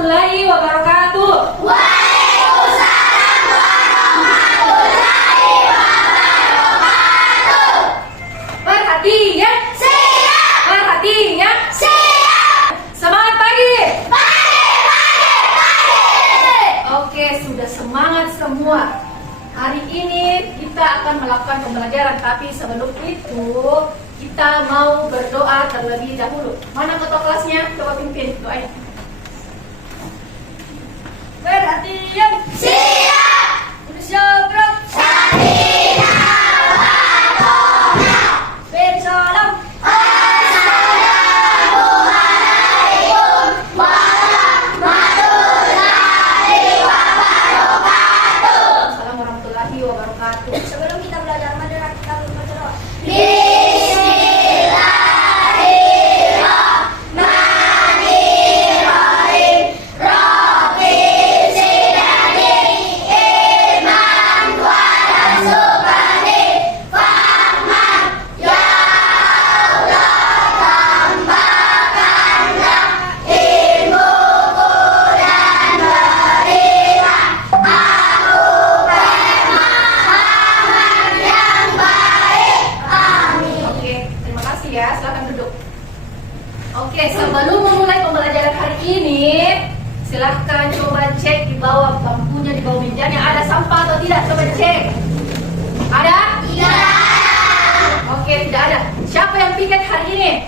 warahmatullahi wabarakatuh. Waalaikumsalam warahmatullahi wabarakatuh. Perhatian. Siap. Perhatian. Siap. Semangat pagi. Pagi. Oke, sudah semangat semua. Hari ini kita akan melakukan pembelajaran, tapi sebelum itu kita mau berdoa terlebih dahulu. Mana ketua kelasnya? Coba pimpin doanya. Perhatian. Siap. Indonesia gerak. Sakinah mawaddah. Beri salam. Assalamualaikum warahmatullahi wabarakatuh. Assalamualaikum warahmatullahi wabarakatuh. Sebelum kita belajar, mari kita berdoa. Bismillahirrahmanirrahim. Rabbi zidni ilman warzuqni fahman. Ya Allah, tambahkanlah ilmuku dan berilah aku pemahaman yang baik. Amin. Oke, terima kasih ya. Silakan duduk. Oke, sebelum memulai pembelajaran hari ini, silahkan coba cek di bawah bangkunya, di bawah mejanya ada sampah atau tidak? Coba cek. Ada? Tidak. Oke, tidak ada. Siapa yang piket hari ini?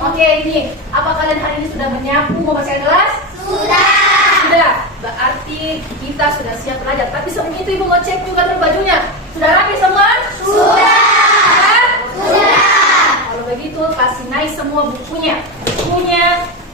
Oke, ini. Apa kalian hari ini sudah menyapu, membersihkan kelas? Sudah. Sudah. Berarti kita sudah siap belajar. Tapi sebelum itu ibu mau cek juga tuh bajunya. Sudah rapi semua? Sudah. Sudah. Kalau begitu kasih naik semua bukunya,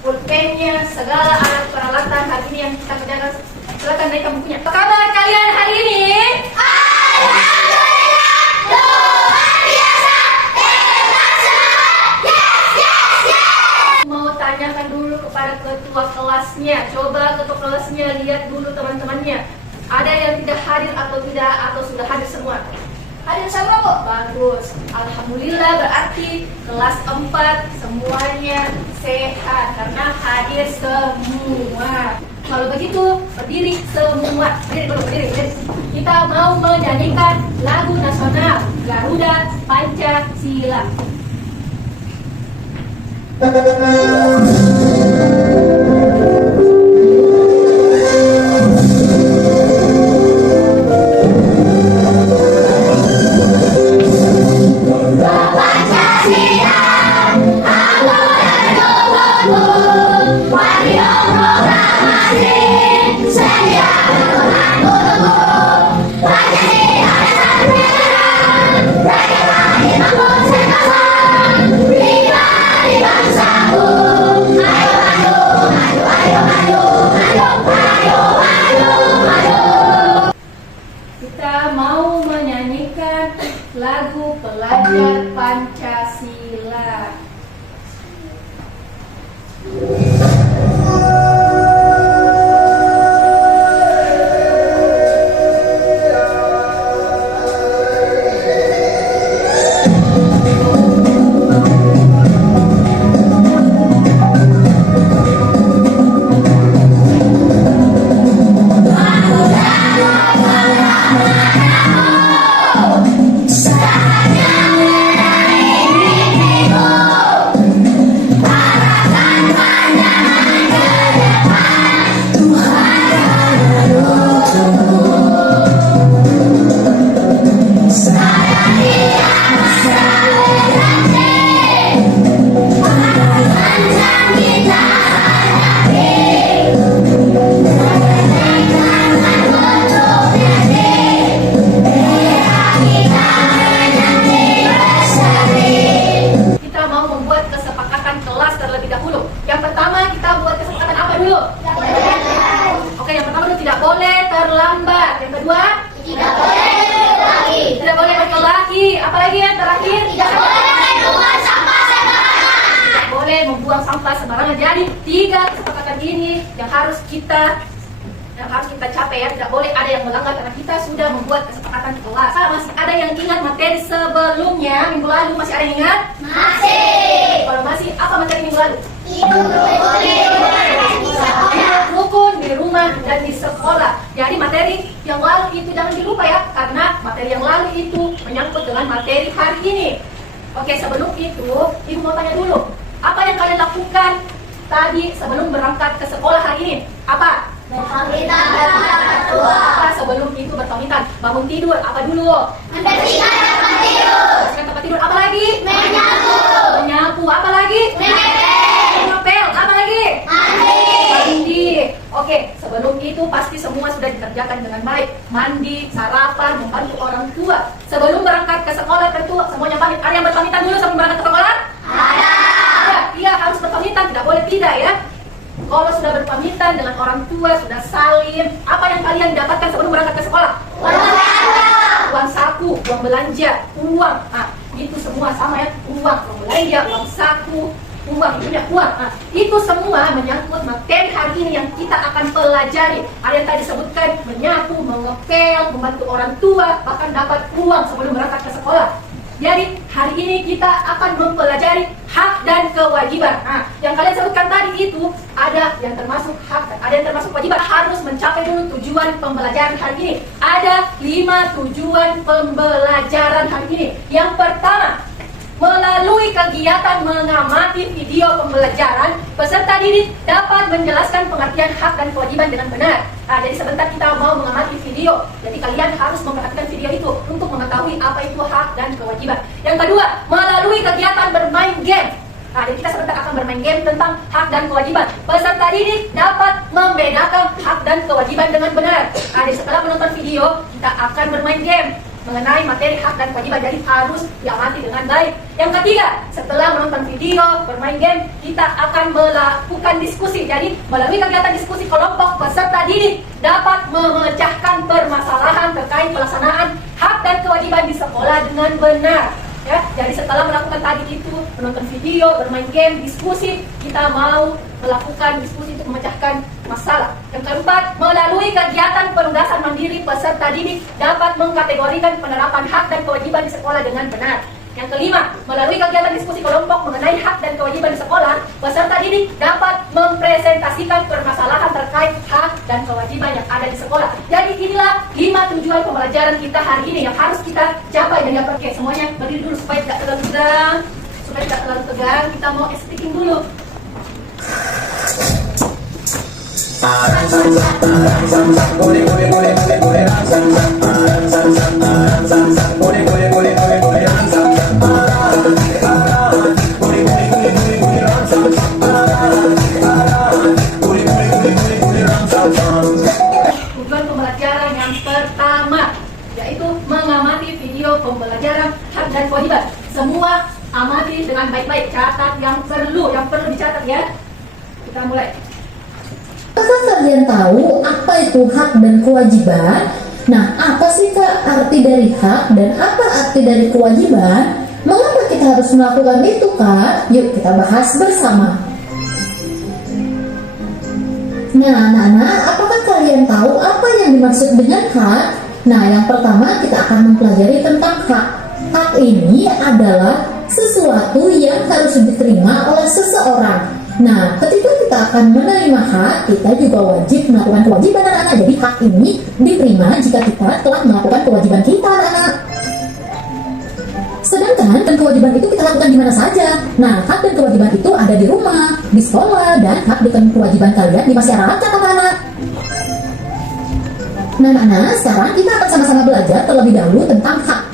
pulpennya, segala alat peralatan hari ini yang kita kerjakan. Silakan naikkan bukunya. Apa kabar kalian hari ini? Alhamdulillah, luar biasa, hebat semua. Yes. Mau tanyakan dulu kepada ketua kelasnya. Coba ketua kelasnya lihat dulu teman-temannya. Ada yang tidak hadir atau tidak, atau sudah hadir semua? Hadir semua, Bu. Bagus. Alhamdulillah, berarti kelas 4 semuanya sehat karena hadir semua. Kalau begitu, berdiri semua. Berdiri. Kita mau menyanyikan lagu nasional Garuda Pancasila. Pancasila, aku dan tubuhku, wario proklamasi, sedia Tuhan untukku. Pancasila dasar negara, bagaimana mampu sekasar, pribadi bangsaku. Ayo maju, maju. Kita mau menyanyikan lagu pelajar Pancasila. Kita mau membuat kesepakatan kelas terlebih dahulu. Yang pertama kita buat kesepakatan apa dulu? Oke, yang pertama itu tidak boleh terlambat. Yang kedua, Tidak boleh lagi. tidak boleh berkelahi. Apalagi yang terakhir, Tidak boleh membuang sampah sembarangan. boleh membuang sampah sembarangan. Jadi 3 kesepakatan ini yang harus kita capai ya. Tidak boleh ada yang melanggar karena kita sudah membuat kesepakatan di kelas. Masih ada yang ingat materi sebelumnya minggu lalu? Masih ada yang ingat? Masih. Kalau masih, apa materi minggu lalu? Hidup berbudi pekerti sekolah. yang lalu itu jangan dilupa ya, karena materi yang lalu itu menyangkut dengan materi hari ini. Oke, sebelum itu, Ibu mau tanya dulu, apa yang kalian lakukan tadi sebelum berangkat ke sekolah hari ini? Apa? Berpamitan dengan orang tua. Apa sebelum itu berpamitan? Bangun tidur, apa dulu? Membersihkan tempat tidur. Membersihkan tempat tidur, apa lagi? Menyapu. Menyapu, apa lagi? Ngepel, apa lagi? Mandi. Oke, sebelum itu pasti semua sudah dikerjakan dengan baik. Mandi, sarapan, membantu orang tua. Sebelum berangkat ke sekolah tentu semuanya pamit. Ada yang berpamitan dulu sebelum berangkat ke sekolah? Ada. Iya, harus berpamitan, tidak boleh tidak ya. Kalau sudah berpamitan dengan orang tua, sudah salim, apa yang kalian dapatkan sebelum berangkat ke sekolah? Uang saku, uang belanja, uang. Itu semua sama ya, uang belanja, uang saku, uang, punya uang. Itu semua menyangkut materi hari ini yang kita akan pelajari. Ada yang tadi disebutkan menyapu, mengepel, membantu orang tua, bahkan dapat uang sebelum berangkat ke sekolah. Jadi hari ini kita akan mempelajari hak dan kewajiban. Yang kalian sebutkan tadi itu ada yang termasuk hak dan ada yang termasuk kewajiban. Harus mencapai dulu tujuan pembelajaran hari ini. Ada 5 tujuan pembelajaran hari ini. Yang pertama, melalui kegiatan mengamati video pembelajaran, peserta didik dapat menjelaskan pengertian hak dan kewajiban dengan benar. Jadi sebentar kita mau mengamati video. Jadi kalian harus memperhatikan video itu untuk mengetahui apa itu hak dan kewajiban. Yang kedua, melalui kegiatan bermain game. Jadi kita sebentar akan bermain game tentang hak dan kewajiban. Peserta didik dapat membedakan hak dan kewajiban dengan benar. Jadi setelah menonton video, kita akan bermain game mengenai materi hak dan kewajiban, jadi harus diamati dengan baik. Yang ketiga, setelah menonton video, bermain game, kita akan melakukan diskusi. Jadi melalui kegiatan diskusi kelompok, peserta didik dapat memecahkan permasalahan terkait pelaksanaan hak dan kewajiban di sekolah dengan benar. Ya, jadi setelah melakukan tadi itu, menonton video, bermain game, diskusi, kita mau melakukan diskusi untuk memecahkan masalah. Yang keempat, melalui kegiatan penugasan mandiri, peserta didik dapat mengkategorikan penerapan hak dan kewajiban di sekolah dengan benar. Yang kelima, melalui kegiatan diskusi kelompok mengenai hak dan kewajiban di sekolah, peserta didik dapat mempresentasikan permasalahan terkait hak dan kewajiban yang ada di sekolah. Jadi inilah 5 tujuan pembelajaran kita hari ini yang harus kita capai dan dapat. Oke, semuanya berdiri dulu supaya tidak terlalu tegang. Supaya tidak terlalu tegang, kita mau speaking dulu. Tujuan pembelajaran yang pertama yaitu mengamati video pembelajaran hak dan kewajiban. Semua amati dengan baik-baik, catat yang perlu dicatat ya. Kita mulai. Apakah kalian tahu apa itu hak dan kewajiban? Nah, apa sih Kak arti dari hak dan apa arti dari kewajiban? Mengapa kita harus melakukan itu Kak? Yuk kita bahas bersama. Nah, anak-anak, apakah kalian tahu apa yang dimaksud dengan hak? Nah, yang pertama kita akan mempelajari tentang hak. Hak ini adalah sesuatu yang harus diterima oleh seseorang. Nah, ketika kita akan menerima hak, kita juga wajib melakukan kewajiban anak-anak. Jadi hak ini diterima jika kita telah melakukan kewajiban kita anak-anak. Sedangkan dan kewajiban itu kita lakukan di mana saja. Nah, hak dan kewajiban itu ada di rumah, di sekolah, dan hak dan kewajiban kalian di masyarakat anak-anak. Nah, anak-anak, sekarang kita akan sama-sama belajar terlebih dahulu tentang hak.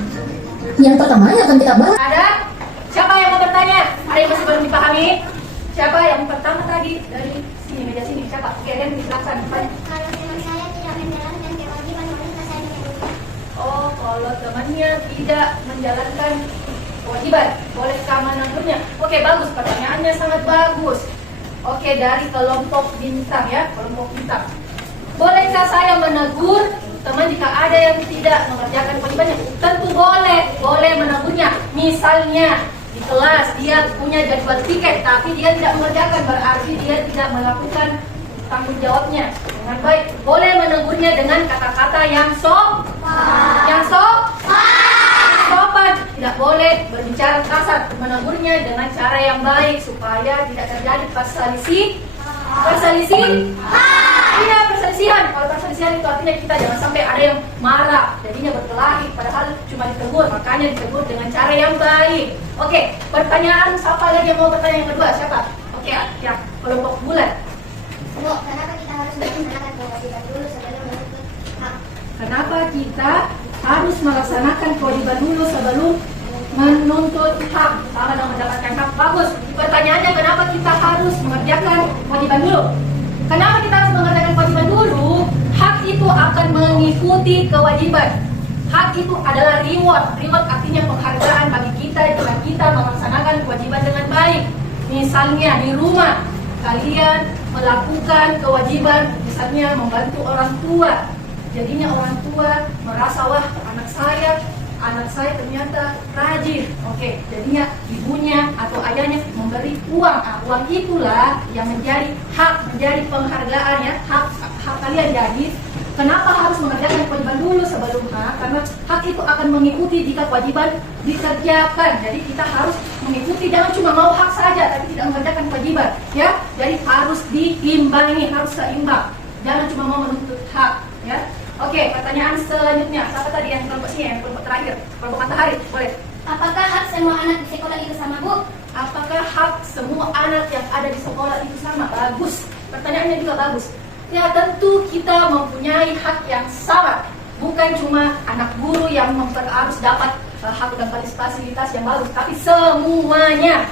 Yang pertama yang akan kita bahas. Ada? Siapa yang mau bertanya? Ada yang masih belum dipahami? Siapa yang pertama tadi dari sini, meja sini? Siapa? Oke, dan silakan. Kalau teman saya tidak menjalankan kewajiban, bolehkah saya menyebutnya? Oh, kalau temannya tidak menjalankan kewajiban, bolehkah menegurnya? Oke, bagus. Pertanyaannya sangat bagus. Oke, dari kelompok bintang ya, kelompok bintang. Bolehkah saya menegur teman jika ada yang tidak mengerjakan kewajibannya? Tentu boleh menegurnya. Misalnya di kelas dia punya jadwal tiket tapi dia tidak mengerjakan, berarti dia tidak melakukan tanggung jawabnya dengan baik. Boleh menegurnya dengan kata-kata yang sopan. Tidak boleh berbicara kasar. Menegurnya dengan cara yang baik supaya tidak terjadi perselisihan. Kalau perselisihan kasihan itu artinya kita jangan sampai ada yang marah, jadinya berkelahi, padahal cuma ditegur, makanya ditegur dengan cara yang baik. Oke, pertanyaan siapa lagi yang mau bertanya yang kedua? Siapa? Oke, ya, kelompok bulan. Bu, kenapa kita harus melaksanakan kewajiban dulu sebelum menuntut hak? Kenapa kita harus melaksanakan kewajiban dulu sebelum menuntut hak? Sama dong, mendapatkan hak. Bagus. Pertanyaannya, kenapa kita harus mengerjakan kewajiban dulu? Kenapa kita harus mengerjakan kewajiban dulu? Hak itu akan mengikuti kewajiban. Hak itu adalah reward. Reward artinya penghargaan bagi kita jika kita melaksanakan kewajiban dengan baik. Misalnya di rumah, kalian melakukan kewajiban, misalnya membantu orang tua. Jadinya orang tua merasa, wah, anak saya ternyata rajin. Oke, jadinya ibunya atau ayahnya memberi uang. Nah, uang itulah yang menjadi hak, menjadi penghargaan ya, hak kalian. Jadi kenapa harus mengerjakan kewajiban dulu sebelum hak? Karena hak itu akan mengikuti jika kewajiban dikerjakan. Jadi kita harus mengikuti, jangan cuma mau hak saja tapi tidak mengerjakan kewajiban ya. Jadi harus diimbangi, harus seimbang. Jangan cuma mau menuntut hak ya. Oke, pertanyaan selanjutnya. Siapa tadi yang kelompok sini, yang kelompok terakhir? Kelompok Matahari, boleh. Apakah hak semua anak di sekolah itu sama, Bu? Apakah hak semua anak yang ada di sekolah itu sama? Bagus. Pertanyaannya juga bagus. Ya, tentu kita mempunyai hak yang sama. Bukan cuma anak guru yang harus dapat hak dan fasilitas yang bagus, tapi semuanya.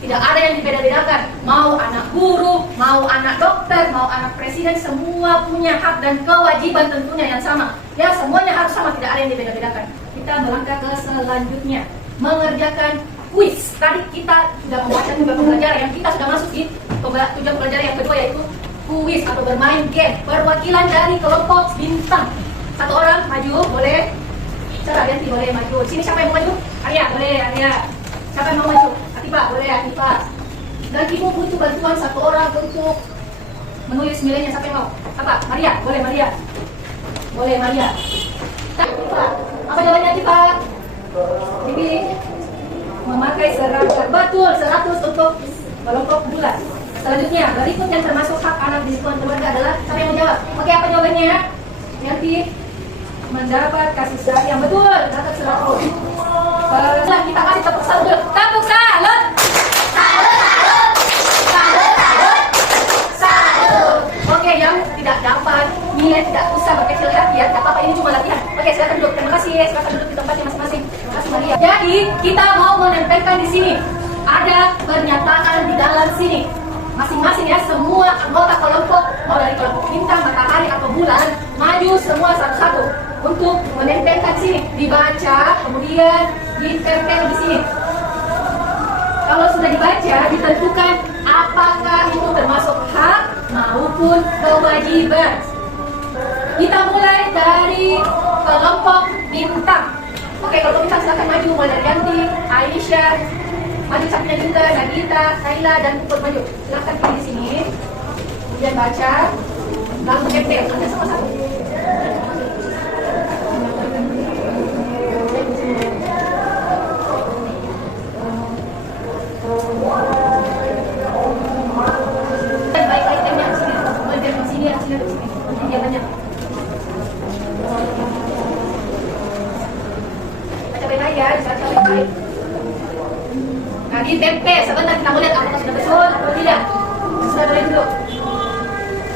Tidak ada yang dibeda-bedakan. Mau anak guru, mau anak dokter, mau anak presiden, semua punya hak dan kewajiban tentunya yang sama. Ya, semuanya harus sama, tidak ada yang dibeda-bedakan. Kita melangkah ke selanjutnya, mengerjakan kuis. Tadi kita sudah membaca tujuan pembelajaran yang kita sudah masuk di tujuan pembelajaran yang kedua, yaitu kuis atau bermain game. Perwakilan dari kelompok bintang. Satu orang maju, boleh. Cara ganti, boleh maju. Sini siapa yang mau maju? Arya, boleh Arya. Siapa yang mau maju? Atifa, boleh Atifa. Dan ibu butuh bantuan satu orang untuk menulis nilainya. Siapa yang mau? Apa? Maria, boleh Maria. Boleh Maria. Atifa, apa jawabannya Atifa? Dipilih. Memakai 100, betul 100 untuk kelompok bulan. Selanjutnya, berikut yang termasuk hak anak di lingkungan keluarga adalah, siapa yang menjawab? Oke, apa jawabannya? Nanti mendapat kasih sayang yang betul, dapat 100. Kita kasih tepuk salut. Tepuk salut. Salut. Oke, yang tidak dapat nilai tidak usah berkecil hati ya. Tidak apa-apa, ini cuma latihan. Oke, silakan duduk. Terima kasih. Silakan duduk di tempatnya masing-masing. Terima kasih Maria. Jadi kita mau menempelkan di sini. Ada pernyataan di dalam sini. Masing-masing ya, semua anggota kelompok, mau dari kelompok bintang, matahari atau bulan, maju semua satu-satu untuk menempelkan sini. Dibaca, kemudian ditempel di sini. Kalau sudah dibaca, ditentukan apakah itu termasuk hak maupun kewajiban. Kita mulai dari kelompok bintang. Oke, kelompok bintang silakan maju, mulai dari Yanti, Aisyah, maju sampingnya juga, Nagita, Kaila, dan Puput maju. Silakan pilih di sini. Kemudian baca, lalu tempel. Anda sama-sama. Baik-baik temnya ke sini. Mulai dari sini, ke sini, ke sini. Dia banyak. Baca baik-baik ya, baca baik-baik. Nah, di tempe, sebentar kita mau lihat apakah sudah betul atau tidak. Sudah boleh dulu.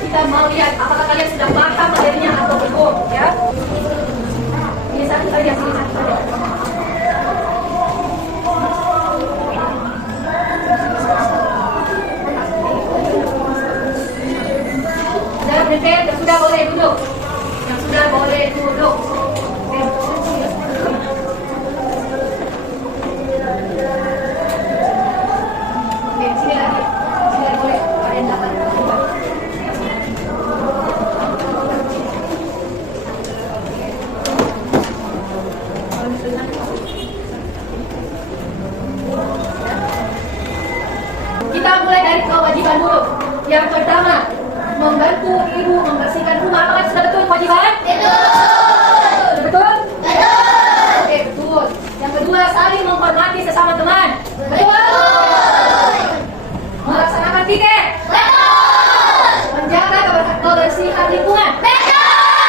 Kita mau lihat apakah kalian sudah paham materinya atau belum, ya. Ini satu saja, sini satu saja. Yang sudah boleh duduk. Yang sudah boleh duduk. Kita mulai dari kewajiban dulu. Yang pertama, membantu ibu membersihkan rumah. Apakah sudah betul kewajiban? Betul. Betul? Betul. Oke, betul. Yang kedua, saling menghormati sesama teman. Betul. Melaksanakan tiket. Betul. Menjaga kebersihan lingkungan. Betul.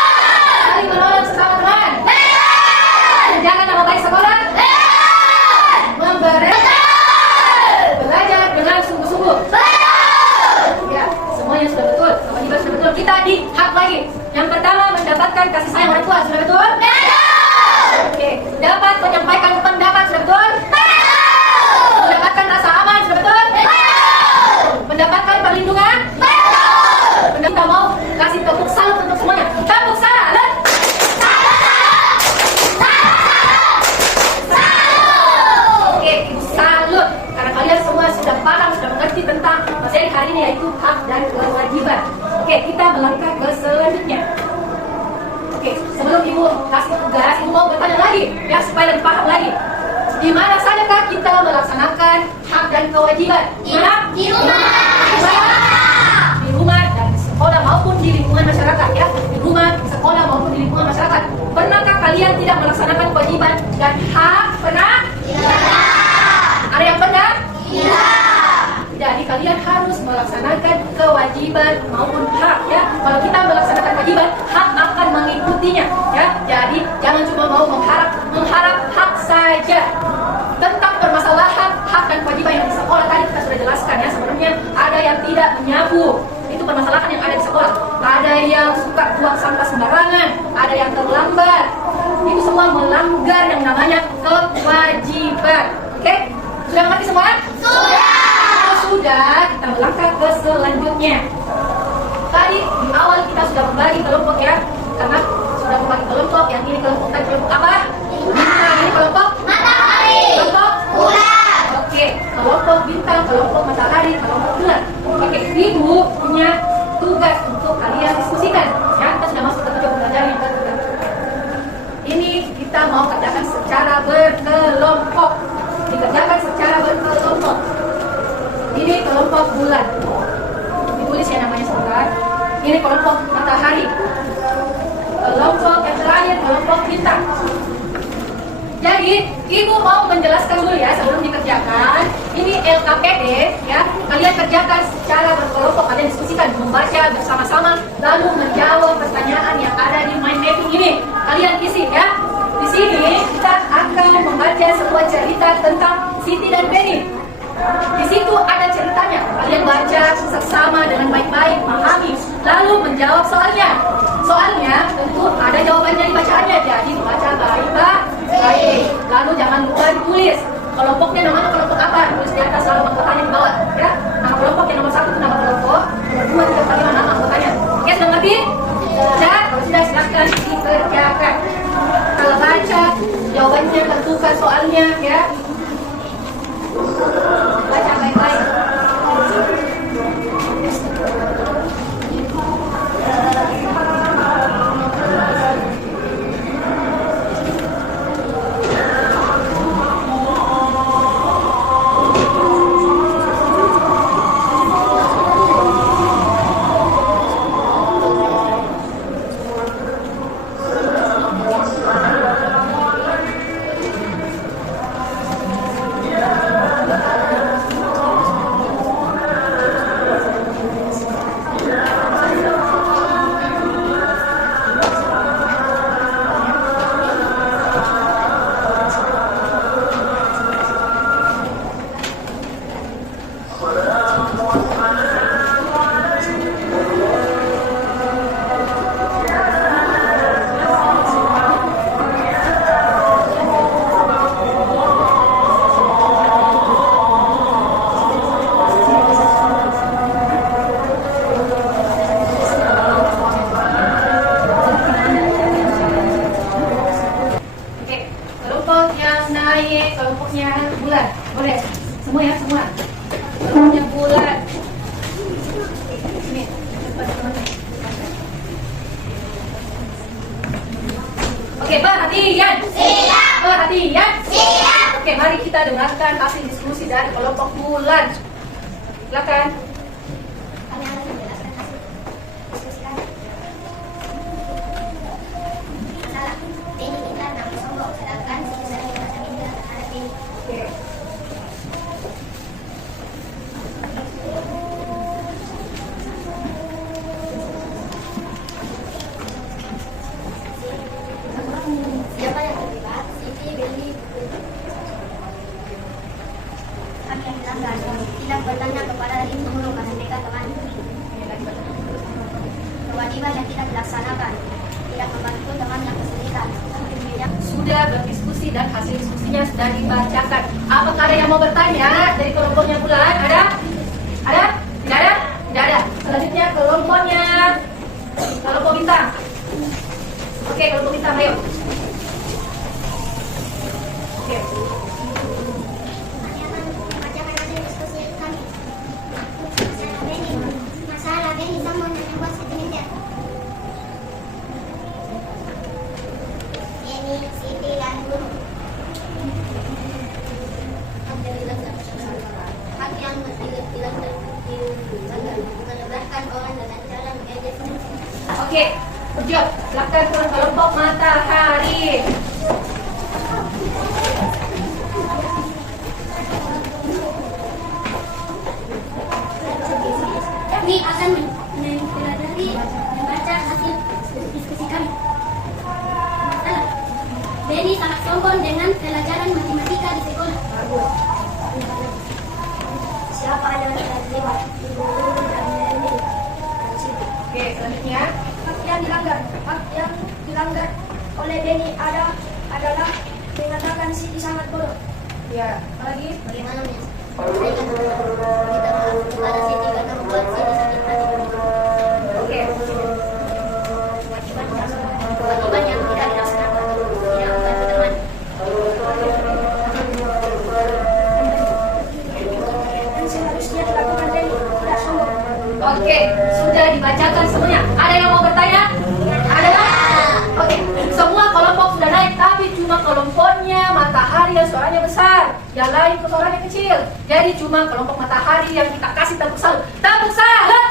kewajiban sudah betul. Kita di hak lagi. Yang pertama mendapatkan kasih sayang orang tua sudah betul. Oke, dapat menyampaikan pendapat sudah betul. Mendapatkan rasa aman sudah betul. Mendapatkan perlindungan. Kita mau kasih tepuk salut untuk semuanya. Tepuk salut. Oke, ibu salut karena kalian semua sudah paham, sudah mengerti tentang materi hari ini, yaitu hak dan kewajiban. Oke, kita melangkah ke selanjutnya. Oke, sebelum ibu kasih tugas, ibu mau bertanya lagi ya supaya lebih paham lagi. Di mana sajakah kita melaksanakan hak dan kewajiban? Di mana? Di rumah. Di rumah dan di sekolah maupun di lingkungan masyarakat ya. Di rumah, di sekolah maupun di lingkungan masyarakat. Pernahkah kalian tidak melaksanakan kewajiban dan hak? Pernah? Tidak. Ada yang pernah? Tidak. Jadi kalian harus melaksanakan kewajiban maupun hak ya. Kalau kita melaksanakan kewajiban, hak akan mengikutinya ya. Jadi jangan cuma mau mengharap hak saja. Tentang permasalahan hak dan kewajiban yang di sekolah tadi kita sudah jelaskan ya. Sebelumnya ada yang tidak menyapu, itu permasalahan yang ada di sekolah. Ada yang suka buang sampah sembarangan, ada yang terlambat. Itu semua melanggar yang namanya kewajiban. Oke? Sudah mengerti semua? Sudah, kita melangkah ke selanjutnya. Tadi di awal kita sudah membagi kelompok ya, karena sudah membagi kelompok. Yang ini kelompok tadi kelompok apa? Bintang. Ini kelompok Matahari. kelompok Bulan. Oke, kelompok bintang, kelompok matahari, kelompok bulan. Oke, ibu punya tugas untuk kalian diskusikan. Ya, kita sudah masuk ke tujuan pembelajaran yang ketiga. Ini kita mau kerjakan secara berkelompok. Dikerjakan secara berkelompok. Ini kelompok bulan. Ditulis ya namanya sebentar. Ini kelompok matahari. Kelompok yang terakhir kelompok bintang. Jadi, ibu mau menjelaskan dulu ya sebelum dikerjakan. Ini LKPD ya. Kalian kerjakan secara berkelompok. Kalian diskusikan, membaca bersama-sama, lalu menjawab pertanyaan yang ada di mind mapping ini. Kalian isi ya. Di sini kita akan membaca sebuah cerita tentang Siti dan Benny. Di situ ada ceritanya. Kalian baca seksama dengan baik-baik, pahami, lalu menjawab soalnya. Soalnya tentu ada jawabannya di bacaannya. Jadi baca baik-baik. Lalu jangan lupa ditulis. Kelompoknya namanya kelompok apa? Tulis di atas, lalu anggotanya di bawah. Ya, nama kelompok yang nomor 1 itu nama kelompok, nomor 2, 3, 4, 5 nama anggotanya. Oke, sudah ngerti? Sudah? Kalau sudah silakan dikerjakan. Kalau baca jawabannya, tentukan soalnya ya. Baca baik-baik. Kelompoknya bulan, boleh? Semua ya, semua. Kelompoknya bulan. Sini, cepat teman-teman. Oke, perhatian. Siap. Perhatian. Siap. Oke, mari kita dengarkan hasil diskusi dari kelompok bulan. Silakan. Kami akan menjelaskan hasil diskusi kami. Masalah, Benny minta namun sombong, sedangkan Siti sering merasa minder terhadap Benny. Oke. Siapa yang terlibat? Siti, Benny. Kami yang dilanggar, tidak bertanya kepada ibu kewajiban yang kita laksanakan, tidak membantu teman yang kesulitan. Sudah berdiskusi dan hasil diskusinya sudah dibacakan. Apakah ada yang mau bertanya dari kelompoknya Bulan? Ada? Ada? Tidak ada? Tidak ada. Selanjutnya kelompoknya kelompok Bintang. Oke, kelompok Bintang, ayo. Oke. Masalah Benny sama membuat sentimental. Benny, Siti, dan Guru. Hak yang menyebarkan orang dengan cara mengejek. Oke, Ujok, silakan turun kelompok Matahari. Kami akan mempelajari membaca hasil diskusi kami. Masalah. Benny sangat sombong dengan pelajaran matematika di sekolah. Siapa yang terlibat? Oke, selanjutnya. Hak yang dilanggar oleh Benny adalah mengatakan Siti sangat bodoh. Ya, apa lagi? Bagaimana menyelesaikan kita maaf kepada Siti karena membuat Siti sakit hati. Oke. Kewajiban yang tidak dilaksanakan, tidak membantu teman. Dan seharusnya dilakukan Benny, tidak sombong. Oke, sudah dibacakan semuanya. Ada yang mau bertanya? Ada? Oke, semua kelompok sudah naik, tapi cuma kelompoknya Matahari yang suaranya besar, yang lain suaranya kecil. Jadi cuma kelompok Matahari yang kita kasih tepuk salut. Tepuk salut!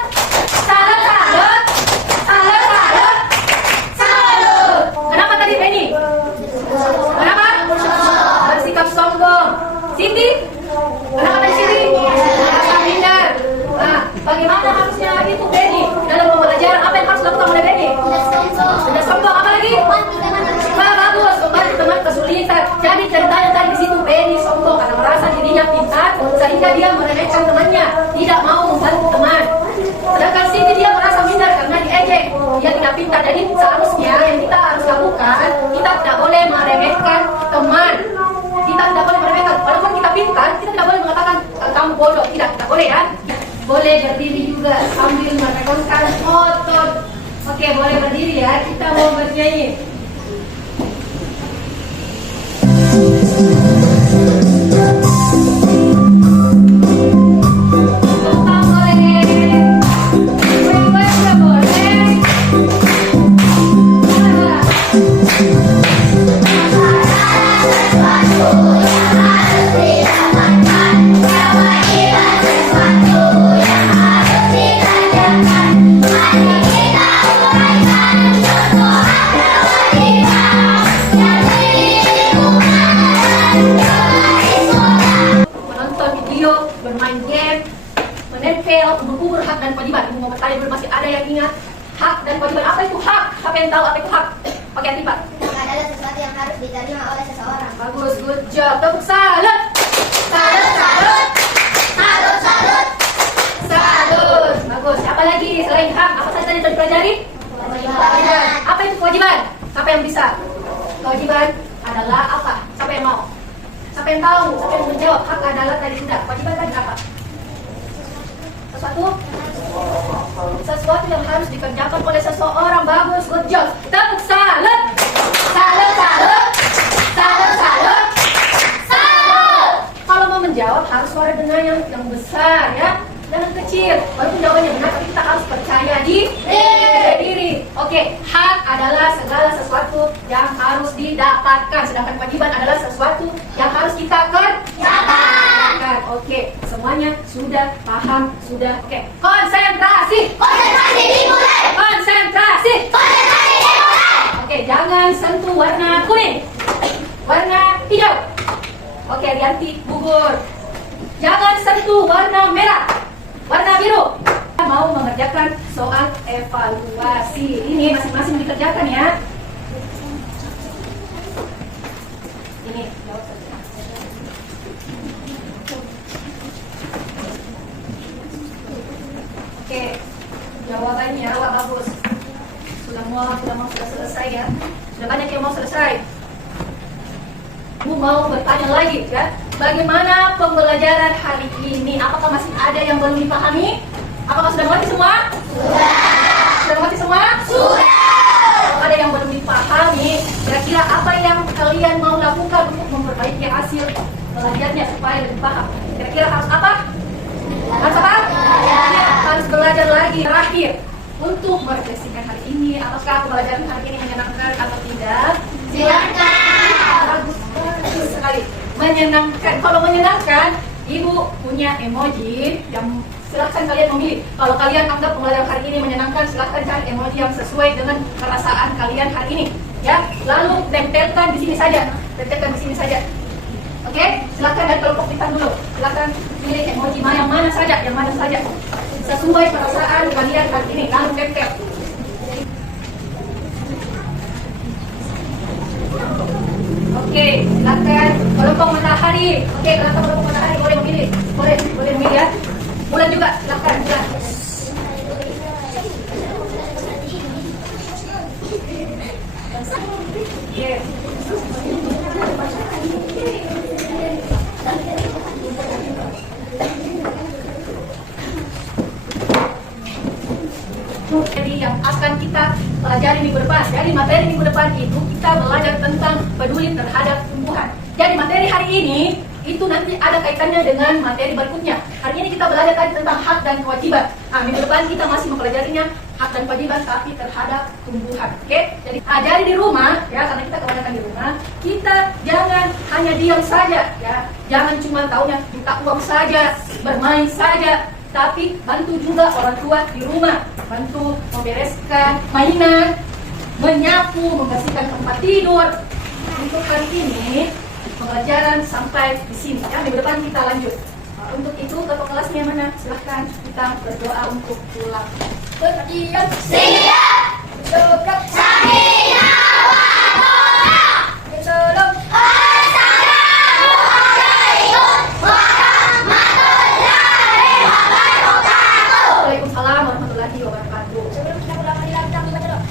Salut, salut! Salut, salut! Salut! Kenapa tadi Benny? Kenapa? Bersikap sombong. Siti? Kenapa tadi Siti? Rasa minder. Nah, bagaimana harusnya itu Benny dalam pembelajaran? Apa yang harus dilakukan oleh Benny? Sudah sombong. Apa lagi? Bagus, membantu teman kesulitan. Jadi ceritanya tadi di situ Benny sombong karena merasa dirinya pintar sehingga dia meremehkan temannya, tidak mau membantu teman. Sedangkan Siti dia merasa minder karena diejek, dia tidak pintar. Jadi seharusnya yang kita harus lakukan, kita tidak boleh meremehkan teman. Kita tidak boleh meremehkan. Walaupun kita pintar, kita tidak boleh mengatakan kamu bodoh. Tidak boleh ya. Boleh berdiri juga sambil meregangkan otot. Oke, boleh berdiri ya. Kita mau bernyanyi. Tentang boleh. Boleh juga boleh. Menonton video, bermain game, menempel, mengubur hak dan kewajiban. Ibu mau bertanya dulu, masih ada yang ingat hak dan kewajiban? Apa itu hak? Siapa yang tahu apa itu hak? Pakai Antipat. Hak adalah sesuatu yang harus diterima oleh seseorang. Bagus, good job. Tepuk salut. Salut, salut. Salut, salut. Salut. Bagus. Apa lagi selain hak? Apa saja yang dipelajari? Kewajiban. Apa itu kewajiban? Siapa yang bisa? Kewajiban adalah apa? Siapa yang mau? Siapa yang tahu? Siapa yang menjawab? Hak adalah tadi sudah. Kewajiban tadi apa? Sesuatu yang harus dikerjakan oleh seseorang. Bagus, good job. Tepuk salut. Salut, salut. Salut, salut. Salut. Kalau mau menjawab harus suara dengan yang besar ya, jangan kecil. Walaupun jawabannya benar, tapi kita harus percaya diri. Oke, hak adalah segala sesuatu yang harus didapatkan, sedangkan kewajiban adalah sesuatu yang harus kita kerjakan. Oke, semuanya sudah paham, sudah. Oke, konsentrasi. Konsentrasi dimulai. Konsentrasi. Konsentrasi dimulai. Oke, jangan sentuh warna kuning, warna hijau. Oke, Rianti gugur. Jangan sentuh warna merah, warna biru. Kita mau mengerjakan soal evaluasi. Ini masing-masing dikerjakan ya. Ini jawab saja. Oke, jawabannya bagus. semua sudah mau selesai ya. Sudah banyak yang mau selesai. Bu mau bertanya lagi ya. Bagaimana pembelajaran hari ini? Apakah masih ada yang belum dipahami? Apakah sudah mengerti semua? Sudah mengerti semua? Sudah. Kalau ada yang belum dipahami, kira-kira apa yang kalian mau lakukan untuk memperbaiki hasil belajarnya supaya lebih paham? Kira-kira harus apa? Harus apa? Ya, harus belajar lagi. Terakhir, untuk merefleksikan hari ini, apakah pembelajaran hari ini menyenangkan atau tidak? Silakan. Bagus sekali. Menyenangkan. Kalau menyenangkan, Ibu punya emoji yang silahkan kalian memilih. Kalau kalian anggap pembelajaran hari ini menyenangkan, silahkan cari emoji yang sesuai dengan perasaan kalian hari ini. Ya, lalu tempelkan di sini saja. Tempelkan di sini saja. Oke, silahkan dari kelompok kita dulu. Silahkan pilih emoji yang mana saja, sesuai perasaan kalian hari ini. Lalu tempel. Oke, silahkan kelompok matahari. Oke, kelompok matahari boleh memilih. Boleh memilih ya. Bulan juga, silahkan bulan. Yes. Jadi yang akan kita pelajari minggu depan. Jadi materi minggu depan itu kita belajar tentang peduli terhadap tumbuhan. Jadi materi hari ini itu nanti ada kaitannya dengan materi berikutnya. Hari ini kita belajar tadi tentang hak dan kewajiban. Nah, minggu depan kita masih mempelajarinya hak dan kewajiban tapi terhadap tumbuhan. Oke? Jadi di rumah ya, karena kita kebanyakan di rumah, kita jangan hanya diam saja ya. Jangan cuma taunya minta uang saja, bermain saja, tapi bantu juga orang tua di rumah, bantu membereskan mainan, menyapu, membersihkan tempat tidur. Untuk hari ini pembelajaran sampai di sini ya. Minggu depan kita lanjut. Untuk itu ketua kelasnya mana? Silahkan kita berdoa untuk pulang. Berdiam. Siap. Bergerak. Samina wa ta'ala. Salam. Assalamualaikum warahmatullahi wabarakatuh. Waalaikumsalam warahmatullahi wabarakatuh. Sebelum kita pulang hari lagi kami baca doa.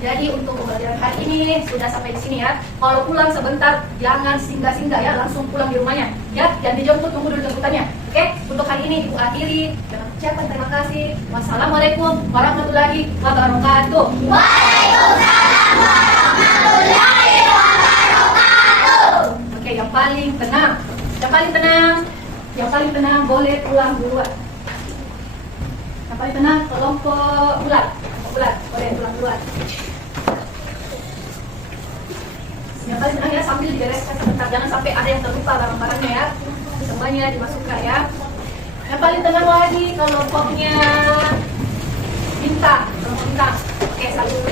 Jadi untuk pembelajaran hari ini sudah sampai di sini ya. Kalau pulang sebentar jangan singgah-singgah ya, langsung pulang di rumahnya ya. Dan dijemput, tunggu dulu jemputannya. Oke, untuk hari ini Ibu akhiri dengan ucapan terima kasih. Wassalamualaikum warahmatullahi wabarakatuh. Waalaikumsalam warahmatullahi wabarakatuh. Oke, yang paling tenang boleh pulang duluan. Yang paling tenang kelompok bulan boleh pulang duluan. Yang paling tenang ya, sambil dibereskan sebentar, jangan sampai ada yang terlupa barang-barangnya ya. Semuanya dimasukkan ya. Yang paling tenang lagi kelompoknya bintang. Oke, satu.